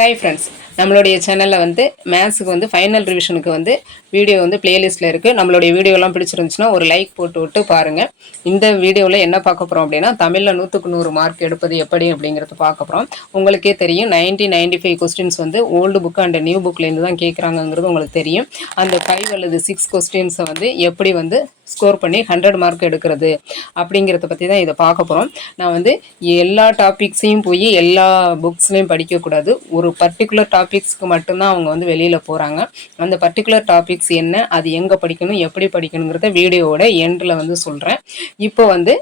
Hi friends நம்மளுடைய சேனலில் வந்து மேத்ஸுக்கு வந்து ஃபைனல் ரிவிஷனுக்கு வந்து வீடியோ வந்து பிளேலிஸ்ட்டில் இருக்குது நம்மளுடைய வீடியோலாம் பிடிச்சிருந்துச்சுன்னா ஒரு லைக் போட்டு விட்டு பாருங்கள் இந்த வீடியோவில் என்ன பார்க்க போகிறோம் அப்படின்னா தமிழில் நூற்றுக்கு நூறு மார்க் எடுப்பது எப்படி அப்படிங்கிறத பார்க்க போகிறோம் உங்களுக்கே தெரியும் நைன்டி நைன்டி ஃபைவ் கொஸ்டின்ஸ் வந்து ஓல்டு புக் அண்ட் நியூ புக்லேருந்து தான் கேட்குறாங்கங்கிறது உங்களுக்கு தெரியும். அந்த ஃபைவ் அல்லது சிக்ஸ் கொஸ்டின்ஸை வந்து எப்படி வந்து ஸ்கோர் பண்ணி ஹண்ட்ரட் மார்க் எடுக்கிறது அப்படிங்கிறத பற்றி தான் இதை பார்க்க போகிறோம் நான் வந்து எல்லா டாபிக்ஸையும் போய் எல்லா புக்ஸ்லையும் படிக்கக்கூடாது. ஒரு பர்டிகுலர் டாபிக்ஸ்க்கு மட்டும்தான் அவங்க வந்து வெளியில் போகிறாங்க அந்த பர்டிகுலர் டாபிக்ஸ் என்ன அது எங்கே படிக்கணும் எப்படி படிக்கணுங்கிறத வீடியோவோட எண்டில் வந்து சொல்கிறேன் இப்போ வந்து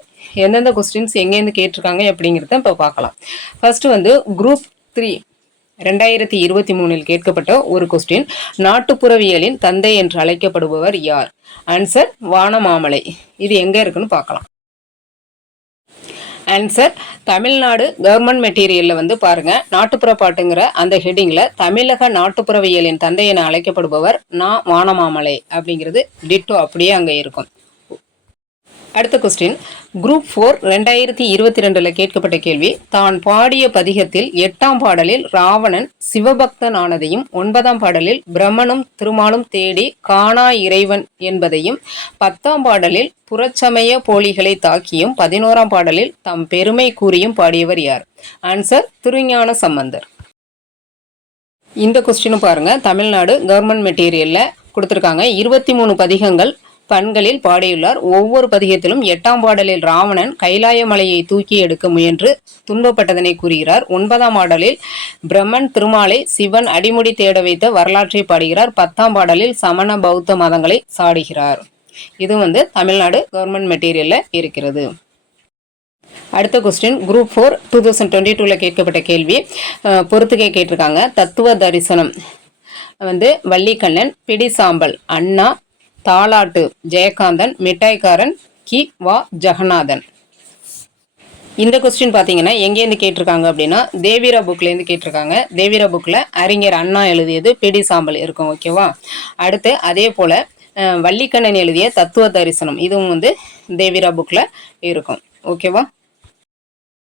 எந்தெந்த கொஸ்டின்ஸ் எங்கேருந்து கேட்டிருக்காங்க அப்படிங்கிறத இப்போ பார்க்கலாம். ஃபஸ்ட்டு வந்து குரூப் த்ரீ ரெண்டாயிரத்தி இருபத்தி மூணில் கேட்கப்பட்ட ஒரு கொஸ்டின் நாட்டுப்புறவியலின் தந்தை என்று அழைக்கப்படுபவர் யார்? ஆன்சர் வானமாமலை. இது எங்கே இருக்குன்னு பார்க்கலாம். ஆன்சர் தமிழ்நாடு கவர்மெண்ட் மெட்டீரியலில் வந்து பாருங்க நாட்டுப்புற பாட்டுங்கிற அந்த ஹெட்டிங்கில் தமிழக நாட்டுப்புறவியலின் தந்தை என அழைக்கப்படுபவர் நா வானமாமலை அப்படிங்கிறது டிட்டோ அப்படியே அங்கே இருக்கும். அடுத்த கொஸ்டின் குரூப் ஃபோர் ரெண்டாயிரத்தி இருபத்தி ரெண்டில் கேட்கப்பட்ட கேள்வி தான் பாடிய பதிகத்தில் எட்டாம் பாடலில் ராவணன் சிவபக்தன் ஆனதையும் ஒன்பதாம் பாடலில் பிரம்மனும் திருமாலும் தேடி காணா இறைவன் என்பதையும் பத்தாம் பாடலில் புறச்சமய போலிகளை தாக்கியும் பதினோராம் பாடலில் தம் பெருமை கூறியும் பாடியவர் யார்? ஆன்சர் திருஞான சம்பந்தர். இந்த கொஸ்டினும் பாருங்கள் தமிழ்நாடு கவர்மெண்ட் மெட்டீரியலில் கொடுத்துருக்காங்க. இருபத்தி மூணு பதிகங்கள் பண்களில் பாடியுள்ளார். ஒவ்வொரு பதிகத்திலும் எட்டாம் பாடலில் ராவணன் கைலாய மலையை தூக்கி எடுக்க முயன்று துன்பப்பட்டதனை கூறுகிறார். ஒன்பதாம் பாடலில் பிரம்மன் திருமாலை சிவன் அடிமுடி தேட வைத்த வரலாற்றை பாடுகிறார். பத்தாம் பாடலில் சமண பௌத்த மதங்களை சாடுகிறார். இது வந்து தமிழ்நாடு கவர்மெண்ட் மெட்டீரியல்ல இருக்கிறது. அடுத்த question group four two thousand twenty டூவில் கேட்கப்பட்ட கேள்வி. பொறுத்துக்கே கேட்டிருக்காங்க. தத்துவ தரிசனம் வந்து வள்ளிக்கண்ணன் பிடி சாம்பல் அண்ணா தாலாட்டு ஜெயகாந்தன் மிட்டாய்க்காரன் கி. வா. ஜெகநாதன். இந்த கொஸ்டின் பார்த்தீங்கன்னா எங்கேருந்து கேட்டிருக்காங்க அப்படின்னா தேவிரா புக்லேருந்து கேட்டிருக்காங்க. தேவிரா புக்கில் அறிஞர் அண்ணா எழுதியது பிடி சாம்பல் இருக்கும் ஓகேவா அடுத்து அதே போல் வள்ளிக்கண்ணன் எழுதிய தத்துவ தரிசனம் இதுவும் வந்து தேவிரா புக்கில் இருக்கும் ஓகேவா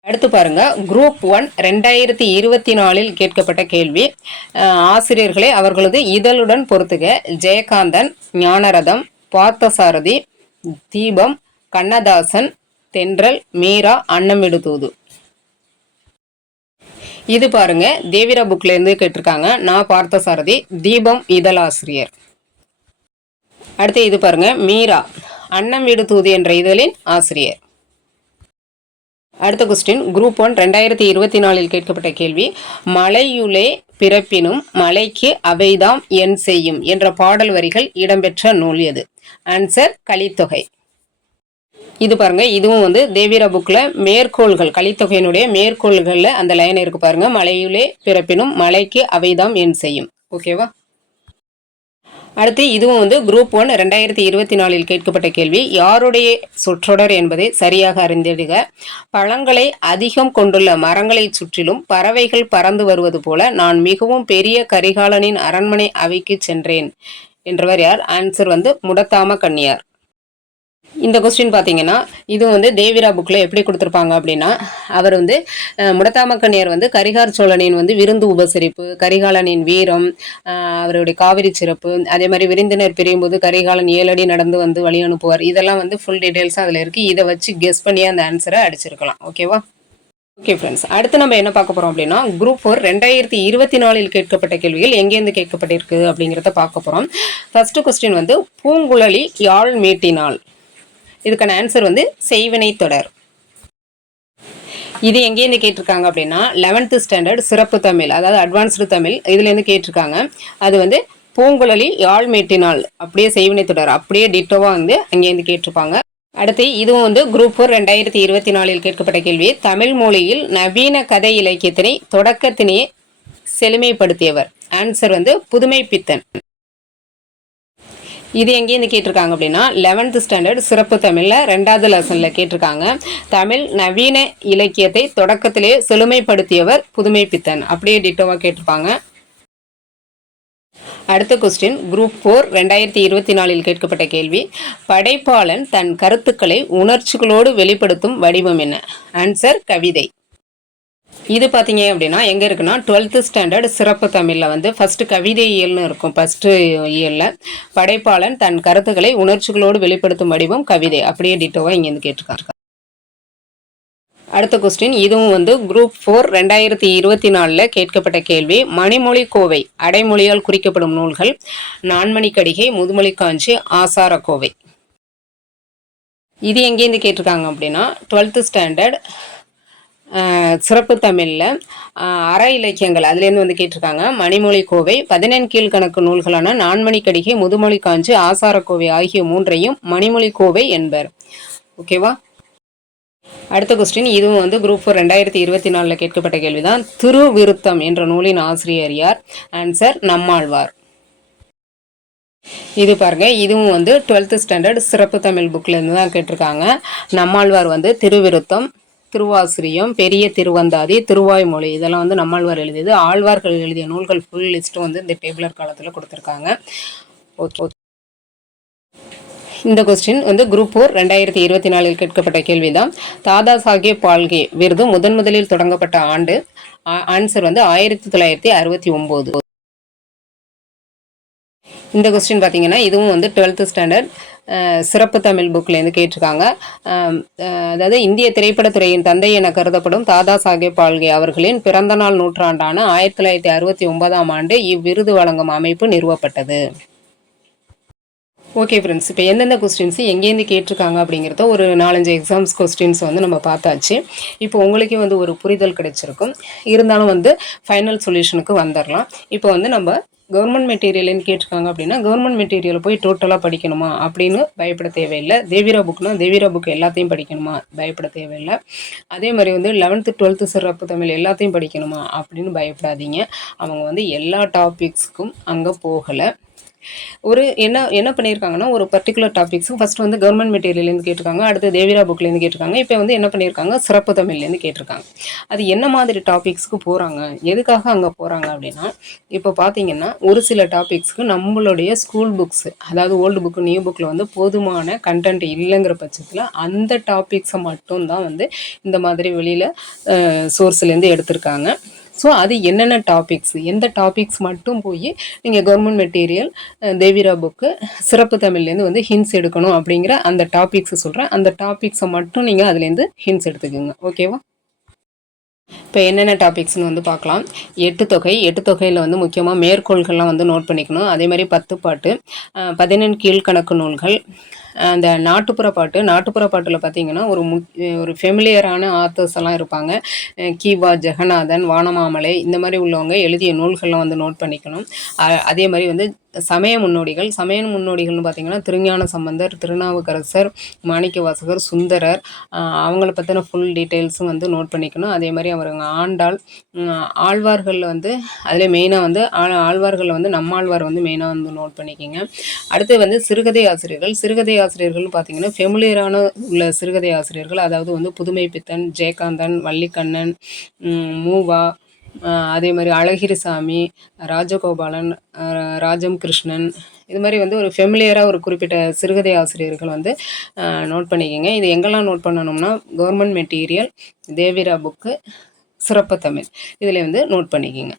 அடுத்து பாருங்க. குரூப் ஒன் ரெண்டாயிரத்தி இருபத்தி நாலில் கேட்கப்பட்ட கேள்வி. ஆசிரியர்களை ஆசிரியர்களே அவர்களது இதழுடன் பொறுத்துக ஜெயகாந்தன் ஞானரதம் பார்த்தசாரதி தீபம் கண்ணதாசன் தென்றல் மீரா அன்னமிடுதூது. இது பாருங்க. தேவிரா புக்லேருந்து கேட்டிருக்காங்க. நான் பார்த்தசாரதி தீபம் இதழாசிரியர். அடுத்து இது பாருங்க. மீரா அன்னம் வீடு தூது என்ற இதழின் ஆசிரியர். அடுத்த கொஸ்டின் குரூப் ஒன் ரெண்டாயிரத்தி இருபத்தி நாலில் கேட்கப்பட்ட கேள்வி மலையுளே பிறப்பினும் மலைக்கு அவைதாம் என் செய்யும் என்ற பாடல் வரிகள் இடம்பெற்ற நூல் எது? ஆன்சர் கலித்தொகை. இது பாருங்க இதுவும் வந்து தேவிரா புக்கில் மேற்கோள்கள் கலித்தொகையினுடைய மேற்கோள்களில் அந்த லைன் இருக்கு பாருங்க. மலையுளே பிறப்பினும் மலைக்கு அவைதாம் என் செய்யும். ஓகேவா அடுத்து இதுவும் வந்து குரூப் ஒன் ரெண்டாயிரத்தி இருபத்தி நாலில் கேட்கப்பட்ட கேள்வி யாருடைய சொற்றொடர் என்பதை சரியாக அறிந்திடுக. பழங்களை அதிகம் கொண்டுள்ள மரங்களைச் சுற்றிலும் பறவைகள் பறந்து வருவது போல நான் மிகவும் பெரிய கரிகாலனின் அரண்மனை அவைக்கு சென்றேன். என்றவர் யார்? ஆன்சர் வந்து முடத்தாம கன்னியார். இந்த கொஸ்டின் பார்த்தீங்கன்னா இது வந்து தேவிரா புக்கில் எப்படி கொடுத்துருப்பாங்க அப்படின்னா அவர் வந்து முடத்தாமக்கண்ணியர் வந்து கரிகார் சோழனின் வந்து விருந்து உபசரிப்பு கரிகாலனின் வீரம் அவருடைய காவிரி சிறப்பு அதே மாதிரி விருந்தினர் பிரியும் போது கரிகாலன் ஏழடி நடந்து வந்து வழி அனுப்புவார். இதெல்லாம் வந்து ஃபுல் டீட்டெயில்ஸாக அதில் இருக்குது இதை வச்சு கெஸ் பண்ணி அந்த ஆன்சரை அடிச்சிருக்கலாம். ஓகேவா ஓகே ஃப்ரெண்ட்ஸ் அடுத்து நம்ம என்ன பார்க்க போகிறோம் அப்படின்னா குரூப் ஃபோர் ரெண்டாயிரத்தி இருபத்தி நாலில் கேட்கப்பட்ட கேள்விகள் எங்கேருந்து கேட்கப்பட்டிருக்கு அப்படிங்கிறத பார்க்க போகிறோம் ஃபர்ஸ்ட் கொஸ்டின் வந்து பூங்குழலி யாழ் மீட்டினாள். இதுக்கான ஆன்சர் வந்து செய்வினை தொடர். இது எங்கேருந்து கேட்டிருக்காங்க அப்படின்னா லெவன்த்து ஸ்டாண்டர்ட் சிறப்பு தமிழ் அதாவது அட்வான்ஸ்டு தமிழ் இதுலேருந்து கேட்டிருக்காங்க. அது வந்து பூங்குழலி யாழ் மேட்டினால் அப்படியே செய்வினை தொடர் அப்படியே டிட்டோவாக வந்து அங்கேருந்து கேட்டிருப்பாங்க. அடுத்து இதுவும் வந்து குரூப் ஃபோர் ரெண்டாயிரத்தி இருபத்தி நாலில் கேட்கப்பட்ட கேள்வி. தமிழ் மொழியில் நவீன கதை இலக்கியத்தினை தொடக்கத்தினையே செழுமைப்படுத்தியவர். ஆன்சர் வந்து புதுமை பித்தன் இது எங்கேருந்து கேட்டிருக்காங்க அப்படின்னா லெவன்த் ஸ்டாண்டர்ட் சிறப்பு தமிழில் ரெண்டாவது லெசனில் கேட்டிருக்காங்க. தமிழ் நவீன இலக்கியத்தை தொடக்கத்திலே செழுமைப்படுத்தியவர் புதுமை பித்தன். அப்படியே டிட்டோவாக கேட்டிருப்பாங்க. அடுத்த கொஸ்டின் குரூப் ஃபோர் ரெண்டாயிரத்தி இருபத்தி நாலில் கேட்கப்பட்ட கேள்வி படைப்பாளன் தன் கருத்துக்களை உணர்ச்சிகளோடு வெளிப்படுத்தும் வடிவம் என்ன? ஆன்சர் கவிதை. இது பார்த்தீங்க அப்படின்னா எங்கே இருக்குன்னா டுவெல்த்து ஸ்டாண்டர்ட் சிறப்பு தமிழில் வந்து ஃபஸ்ட்டு கவிதை இயல்னு இருக்கும். ஃபஸ்ட்டு இயலில் படைப்பாளன் தன் கருத்துக்களை உணர்ச்சிகளோடு வெளிப்படுத்தும் வடிவம் கவிதை. அப்படியே டிட்டோவாக இங்கேருந்து கேட்டிருக்காங்க அடுத்த கொஸ்டின் இதுவும் வந்து குரூப் ஃபோர் ரெண்டாயிரத்தி இருபத்தி நாலில் கேட்கப்பட்ட கேள்வி. மணிமொழி கோவை அடைமொழியால் குறிக்கப்படும் நூல்கள். நான்மணி கடிகை முதுமொழி காஞ்சி ஆசார கோவை இது எங்கேருந்து கேட்டிருக்காங்க அப்படின்னா டுவெல்த்து ஸ்டாண்டர்ட் சிறப்பு தமிழில். அற இலக்கியங்கள். அதுலேருந்து வந்து கேட்டிருக்காங்க மணிமொழி கோவை பதினெண் கீழ்கணக்கு நூல்களான நான்மணி கடிகை முதுமொழி காஞ்சி ஆசாரக்கோவை ஆகிய மூன்றையும் மணிமொழி கோவை என்பர். ஓகேவா அடுத்த கொஸ்டின் இதுவும் வந்து குரூப் ஃபோர் ரெண்டாயிரத்தி இருபத்தி நாலில் கேட்கப்பட்ட கேள்விதான். திருவிருத்தம் என்ற நூலின் ஆசிரியர் யார்? ஆன்சர் நம்மாழ்வார். இது பாருங்க இதுவும் வந்து டுவெல்த்து ஸ்டாண்டர்ட் சிறப்பு தமிழ் புக்கில் இருந்து தான் கேட்டிருக்காங்க. நம்மாழ்வார் வந்து திருவிருத்தம். திருவாசிரியம் பெரிய திருவந்தாதி திருவாய்மொழி இதெல்லாம் வந்து நம்மாழ்வார் எழுதியது. ஆழ்வார்கள் எழுதிய நூல்கள் ஃபுல் லிஸ்ட்டும் வந்து இந்த டேபிளர் காலத்தில் கொடுத்துருக்காங்க. இந்த கொஸ்டின் வந்து குரூப் ஃபோர் ரெண்டாயிரத்தி இருபத்தி நாலில் கேட்கப்பட்ட கேள்விதான். தாதா சாஹேப் பால்கே விருது முதன் முதலில் தொடங்கப்பட்ட ஆண்டு. ஆன்சர் வந்து ஆயிரத்தி தொள்ளாயிரத்தி அறுபத்தி ஒம்பது. இந்த கொஸ்டின் பார்த்தீங்கன்னா இதுவும் வந்து டுவெல்த்து ஸ்டாண்டர்ட் சிறப்பு தமிழ் புக்லேருந்து கேட்டிருக்காங்க. அதாவது இந்திய திரைப்படத்துறையின் தந்தை என கருதப்படும் தாதா சாஹேப் பால்கே அவர்களின் பிறந்தநாள் நூற்றாண்டான ஆயிரத்தி தொள்ளாயிரத்தி அறுபத்தி ஒன்பதாம் ஆண்டு இவ்விருது வழங்கும் அமைப்பு நிறுவப்பட்டது. ஓகே ஃப்ரெண்ட்ஸ் இப்போ எந்தெந்த கொஸ்டின்ஸ் எங்கேருந்து கேட்டிருக்காங்க அப்படிங்கிறத ஒரு நாலஞ்சு எக்ஸாம்ஸ் கொஸ்டின்ஸ் வந்து நம்ம பார்த்தாச்சு. இப்போ உங்களுக்கே வந்து ஒரு புரிதல் கிடைச்சிருக்கும். இருந்தாலும் வந்து ஃபைனல் சொல்யூஷனுக்கு வந்துடலாம் இப்போ வந்து நம்ம கவர்மெண்ட் மெட்டீரியல்னு கேட்டிருக்காங்க அப்படின்னா கவர்மெண்ட் மெட்டீரியலை போய் டோட்டலாக படிக்கணுமா அப்படின்னு பயப்பட தேவையில்லை. தேவிரா புக்னா தேவிரா புக் எல்லாத்தையும் படிக்கணுமா? பயப்பட தேவையில்லை. அதே மாதிரி வந்து லெவன்த்து டுவெல்த்து சிறப்பு தமிழ் எல்லாத்தையும் படிக்கணுமா அப்படின்னு பயப்படாதீங்க. அவங்க வந்து எல்லா டாபிக்ஸ்க்கும் அங்கே போகலை. ஒரு என்ன என்ன பண்ணியிருக்காங்கன்னா ஒரு பர்டிகுலர் டாபிக்ஸும் ஃபஸ்ட் வந்து கவர்மெண்ட் மெட்டீரியல்லேருந்து கேட்டிருக்காங்க. அடுத்து தேவிரா புக்லேருந்து கேட்டிருக்காங்க. இப்போ வந்து என்ன பண்ணியிருக்காங்க? சிறப்பு தமிழ்லேருந்து கேட்டிருக்காங்க. அது என்ன மாதிரி டாபிக்ஸ்க்கு போகிறாங்க எதுக்காக அங்கே போகிறாங்க அப்படின்னா இப்போ பார்த்தீங்கன்னா ஒரு சில டாபிக்ஸ்க்கு நம்மளுடைய ஸ்கூல் புக்ஸ் அதாவது ஓல்டு புக்கு நியூ புக்கில் வந்து போதுமான கண்டென்ட் இல்லைங்கிற பட்சத்தில் அந்த டாபிக்ஸை மட்டும்தான் வந்து இந்த மாதிரி வெளியில் சோர்ஸ்லேருந்து எடுத்திருக்காங்க. ஸோ அது என்னென்ன டாபிக்ஸ் எந்த டாபிக்ஸ் மட்டும் போய் நீங்கள் கவர்மெண்ட் மெட்டீரியல் தேவிரா புக்கு சிறப்பு தமிழ்லேருந்து வந்து ஹின்ஸ் எடுக்கணும் அப்படிங்கிற அந்த டாபிக்ஸை சொல்கிறேன் அந்த டாபிக்ஸை மட்டும் நீங்கள் அதுலேருந்து ஹின்ஸ் எடுத்துக்கோங்க. ஓகேவா இப்போ என்னென்ன டாபிக்ஸ்னு வந்து பார்க்கலாம். எட்டு தொகை. எட்டு தொகையில் வந்து முக்கியமாக மேற்கோள்கள்லாம் வந்து நோட் பண்ணிக்கணும். அதே மாதிரி பத்து பாட்டு பதினெண் கீழ்கணக்கு நூல்கள் அந்த நாட்டுப்புற பாட்டு நாட்டுப்புற பாட்டில் பார்த்தீங்கன்னா ஒரு முக் ஒரு ஃபெமிலியரான ஆத்தர்ஸ் எல்லாம் இருப்பாங்க. கீவா ஜெகநாதன் வானமாமலை இந்த மாதிரி உள்ளவங்க எழுதிய நூல்கள்லாம் வந்து நோட் பண்ணிக்கணும். அதே மாதிரி வந்து சமய முன்னோடிகள் சமய முன்னோடிகள்னு பார்த்தீங்கன்னா திருஞான சம்பந்தர் திருநாவுக்கரசர் மாணிக்க வாசகர் சுந்தரர் அவங்கள பற்றின ஃபுல் டீட்டெயில்ஸும் வந்து நோட் பண்ணிக்கணும். அதே மாதிரி அவருங்க ஆண்டாள் ஆழ்வார்களில் வந்து அதில் மெயினாக வந்து ஆழ்வார்களில் வந்து நம்மாழ்வார் வந்து மெயினாக வந்து நோட் பண்ணிக்கிங்க. அடுத்து வந்து சிறுகதை ஆசிரியர்கள். சிறுகதை ஆசிரியர்கள்னு பார்த்தீங்கன்னா ஃபெமிலியரான உள்ள சிறுகதை ஆசிரியர்கள். அதாவது வந்து புதுமை பித்தன் ஜெயகாந்தன் வள்ளிக்கண்ணன் மூவா அதே மாதிரி அழகிரிசாமி ராஜகோபாலன் ராஜம் கிருஷ்ணன் இது மாதிரி வந்து ஒரு ஃபெமிலியராக ஒரு குறிப்பிட்ட சிறுகதை ஆசிரியர்கள் வந்து நோட் பண்ணிக்கோங்க. இது எங்கெல்லாம் நோட் பண்ணணும்னா கவர்மெண்ட் மெட்டீரியல் தேவிரா புக்கு சிறப்பு தமிழ். இதில் வந்து நோட் பண்ணிக்கோங்க.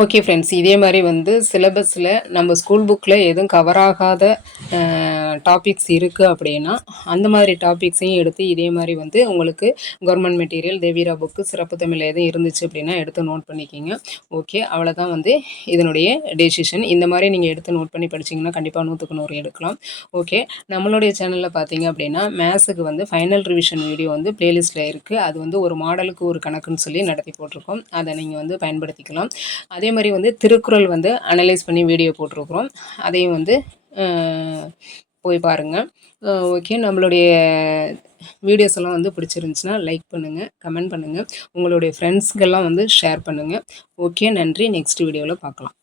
ஓகே ஃப்ரெண்ட்ஸ் இதே மாதிரி வந்து சிலபஸில் நம்ம ஸ்கூல் புக்கில் எதுவும் கவர் ஆகாத டாபிக்ஸ் இருக்குது அப்படின்னா அந்த மாதிரி டாபிக்ஸையும் எடுத்து இதே மாதிரி வந்து உங்களுக்கு கவர்மெண்ட் மெட்டீரியல் தேவிரா புக்கு சிறப்பு தமிழ் எதுவும் இருந்துச்சு அப்படின்னா எடுத்து நோட் பண்ணிக்கிங்க. ஓகே அவ்வளோதான் வந்து இதனுடைய டெசிஷன் இந்த மாதிரி நீங்கள் எடுத்து நோட் பண்ணி படிச்சிங்கன்னா கண்டிப்பாக நூற்றுக்கு நூறு எடுக்கலாம். ஓகே நம்மளுடைய சேனலில் பார்த்தீங்க அப்படின்னா மேத்ஸுக்கு வந்து ஃபைனல் ரிவிஷன் வீடியோ வந்து ப்ளேலிஸ்ட்டில் இருக்குது அது வந்து ஒரு மாடலுக்கு ஒரு கணக்குன்னு சொல்லி நடத்தி போட்டிருக்கோம். அதை நீங்கள் வந்து பயன்படுத்திக்கலாம். அதே மாதிரி வந்து திருக்குறள் வந்து அனலைஸ் பண்ணி வீடியோ போட்டிருக்கிறோம். அதையும் வந்து போய் பாருங்கள் ஓகே நம்மளுடைய வீடியோஸ் எல்லாம் வந்து பிடிச்சிருந்துச்சின்னா லைக் பண்ணுங்கள் கமெண்ட் பண்ணுங்கள் உங்களுடைய ஃப்ரெண்ட்ஸ்க்கெல்லாம் வந்து ஷேர் பண்ணுங்கள் ஓகே நன்றி. நெக்ஸ்ட் வீடியோவில் பார்க்கலாம்.